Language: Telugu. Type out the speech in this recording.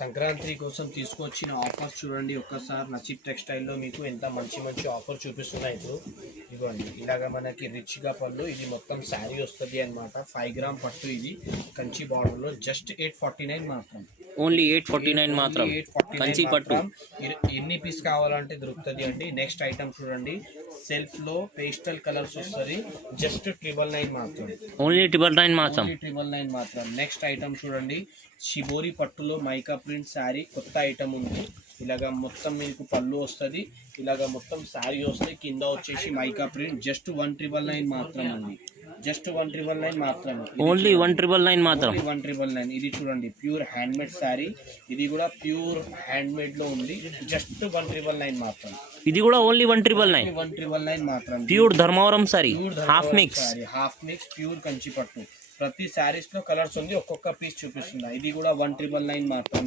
సంక్రాంతి కోసం తీసుకొచ్చిన ఆఫర్స్ చూడండి ఒక్కసారి. నసీబ్ టెక్స్టైల్లో మీకు ఎంత మంచి మంచి ఆఫర్ చూపిస్తున్నాయి ఇప్పుడు. ఇదిగోండి ఇలాగ మనకి రిచ్గా పళ్ళు, ఇది మొత్తం శారీ వస్తుంది అనమాట. 5 గ్రామ్ పట్టు, ఇది కంచి బార్డర్లో జస్ట్ 849 మాత్రం. ఓన్లీ 849 మాత్రం. కంచి పట్టు ఎన్ని పీస్ కావాలంటే దొరుకుతుంది అండి. నెక్స్ట్ ఐటమ్ చూడండి, సెల్ఫ్ లో పేస్టల్ కలర్స్ వస్తుంది, జస్ట్ 999 మాత్రం. ఓన్లీ 999 మాత్రం. 999 మాత్రం. నెక్స్ట్ ఐటమ్ చూడండి, షిబోరి పట్టులో మైకా ప్రింట్ శారీ, కొత్త ఐటమ్ ఉంది. ఇలాగా మొత్తం మీకు పళ్ళు వస్తుంది, ఇలాగా మొత్తం శారీ వస్తుంది, కింద వచ్చేసి మైకా ప్రింట్, జస్ట్ 1999 మాత్రం అండి. జస్ట్ 1999 మాత్రం. ఓన్లీ 1999 మాత్రం. 1999. ఇది చూడండి ప్యూర్ హ్యాండ్మేడ్ శారీ, ఇది కూడా ప్యూర్ హ్యాండ్మేడ్ లో ఉంది, జస్ట్ 1999 మాత్రం. ఇది కూడా ఓన్లీ 1999. 1999 మాత్రం. Pure Dharmavaram sari, half mix. Half mix pure Kanchi పట్టు. ప్రతి శారీస్ లో కలర్స్ ఉంది, ఒక్కొక్క పీస్ చూపిస్తున్నా. ఇది కూడా 1999 మాత్రం.